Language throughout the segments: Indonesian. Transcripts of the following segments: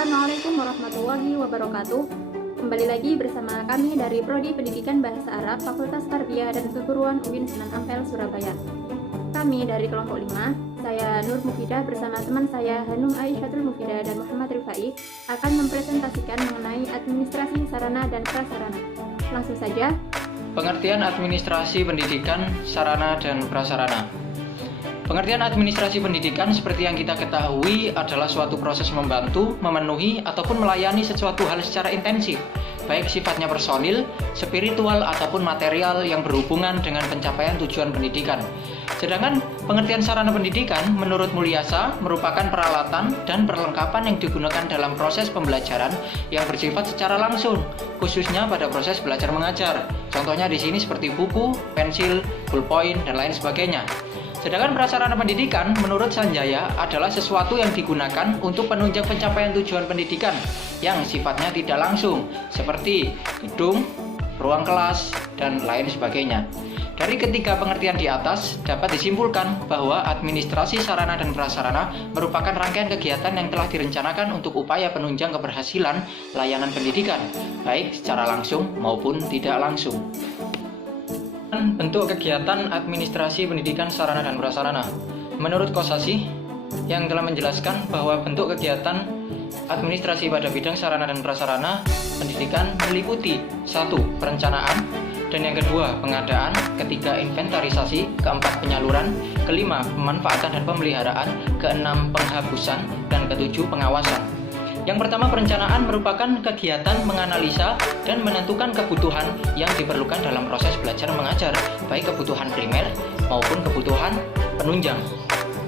Assalamualaikum warahmatullahi wabarakatuh. Kembali lagi bersama kami dari Prodi Pendidikan Bahasa Arab Fakultas Tarbiyah dan Keguruan UIN Sunan Ampel, Surabaya. Kami dari kelompok 5, saya Nur Mufidah bersama teman saya Hanum Aisyatul Mufidah dan Muhammad Rifai akan mempresentasikan mengenai administrasi sarana dan prasarana. Langsung saja. Pengertian administrasi pendidikan, sarana dan prasarana. Pengertian administrasi pendidikan seperti yang kita ketahui adalah suatu proses membantu, memenuhi, ataupun melayani sesuatu hal secara intensif, baik sifatnya personil, spiritual, ataupun material yang berhubungan dengan pencapaian tujuan pendidikan. Sedangkan pengertian sarana pendidikan menurut Mulyasa merupakan peralatan dan perlengkapan yang digunakan dalam proses pembelajaran yang bersifat secara langsung, khususnya pada proses belajar mengajar. Contohnya di sini seperti buku, pensil, ballpoint, dan lain sebagainya. Sedangkan prasarana pendidikan menurut Sanjaya adalah sesuatu yang digunakan untuk penunjang pencapaian tujuan pendidikan yang sifatnya tidak langsung, seperti gedung, ruang kelas, dan lain sebagainya. Dari ketiga pengertian di atas, dapat disimpulkan bahwa administrasi sarana dan prasarana merupakan rangkaian kegiatan yang telah direncanakan untuk upaya penunjang keberhasilan layanan pendidikan, baik secara langsung maupun tidak langsung. Bentuk kegiatan administrasi pendidikan sarana dan prasarana. Menurut Kosasih yang telah menjelaskan bahwa bentuk kegiatan administrasi pada bidang sarana dan prasarana pendidikan meliputi 1. Perencanaan, dan yang kedua pengadaan, ketiga inventarisasi, keempat penyaluran, kelima pemanfaatan dan pemeliharaan, keenam penghapusan, dan ketujuh pengawasan. Yang pertama, perencanaan merupakan kegiatan menganalisa dan menentukan kebutuhan yang diperlukan dalam proses belajar mengajar, baik kebutuhan primer maupun kebutuhan penunjang.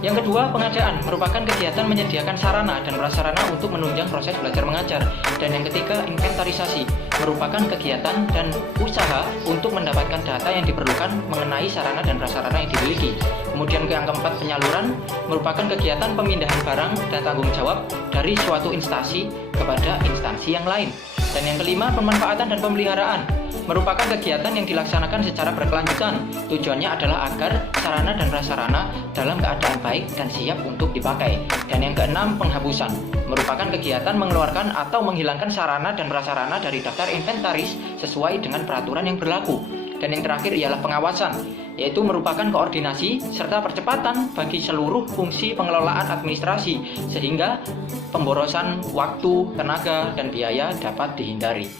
Yang kedua, pengadaan merupakan kegiatan menyediakan sarana dan prasarana untuk menunjang proses belajar mengajar. Dan yang ketiga, inventarisasi merupakan kegiatan dan usaha untuk mendapatkan data yang diperlukan mengenai sarana dan prasarana yang dimiliki. Kemudian yang keempat, penyaluran merupakan kegiatan pemindahan barang dan tanggung jawab dari suatu instansi kepada instansi yang lain. Dan yang kelima, pemanfaatan dan pemeliharaan merupakan kegiatan yang dilaksanakan secara berkelanjutan. Tujuannya adalah agar sarana dan prasarana dalam keadaan baik dan siap untuk dipakai. Dan yang keenam, penghapusan merupakan kegiatan mengeluarkan atau menghilangkan sarana dan prasarana dari daftar inventaris sesuai dengan peraturan yang berlaku. Dan yang terakhir ialah pengawasan, yaitu merupakan koordinasi serta percepatan bagi seluruh fungsi pengelolaan administrasi sehingga pemborosan waktu, tenaga, dan biaya dapat dihindari.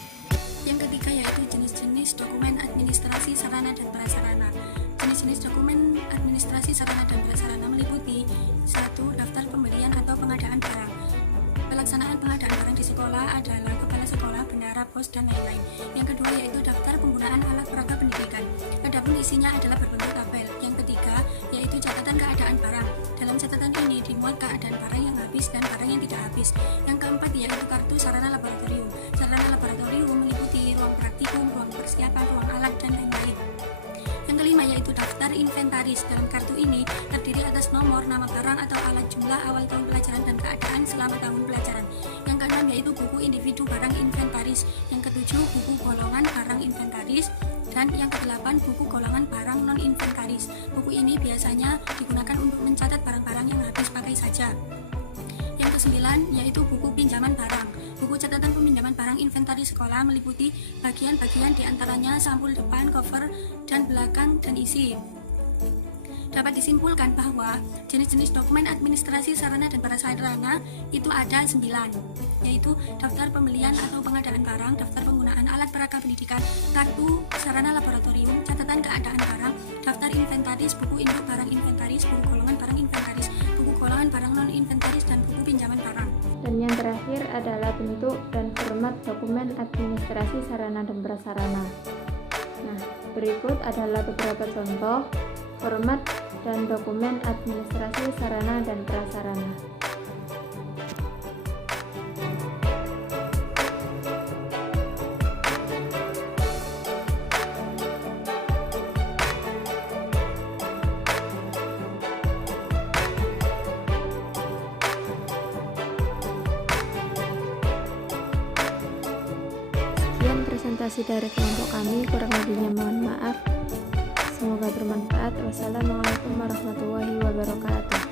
Yang ketiga yaitu jenis-jenis dokumen administrasi sarana dan prasarana. Jenis-jenis dokumen administrasi sarana dan prasarana meliputi 1. Daftar pembelian atau pengadaan barang. Pelaksanaan pengadaan barang di sekolah adalah kepala sekolah, bendahara, pos, dan lain-lain. Yang kedua yaitu daftar penggunaan alat peraga pendidikan. Adapun isinya adalah berbentuk tabel. Yang ketiga yaitu catatan keadaan barang. Dalam catatan ini dimuat keadaan barang yang habis dan barang yang tidak habis. Yang keempat yaitu kartu sarana laboratorium. Sarana laboratorium meliputi ruang praktikum, ruang persiapan, ruang alat, dan lain-lain. Yang kelima yaitu daftar inventaris. Dalam kartu ini terdiri atas nomor, nama barang atau alat, jumlah, awal tahun pelajaran, dan keadaan selama tahun pelajaran. Yang keenam yaitu buku individu barang inventaris. Yang ketujuh buku golongan barang inventaris. Dan yang kedelapan buku golongan barang non-inventaris. Buku ini biasanya digunakan untuk mencatat barang-barang yang habis pakai saja. Yang kesembilan yaitu buku pinjaman barang. Buku catatan peminjaman barang inventaris sekolah meliputi bagian-bagian diantaranya sampul depan, cover, dan belakang, dan isi. Dapat disimpulkan bahwa jenis-jenis dokumen administrasi sarana dan prasarana itu ada 9, yaitu daftar pembelian atau pengadaan barang, daftar penggunaan alat peraga pendidikan, kartu sarana laboratorium, catatan keadaan barang, daftar inventaris, buku induk barang inventaris, buku golongan barang inventaris, buku golongan barang non-inventaris, dan buku pinjaman barang. Dan yang terakhir adalah bentuk dan format dokumen administrasi sarana dan prasarana. Nah, berikut adalah beberapa contoh format dan dokumen administrasi sarana dan prasarana. Sekian presentasi dari kelompok kami, kurang lebihnya mohon maaf. Semoga bermanfaat. Wassalamualaikum warahmatullahi wabarakatuh.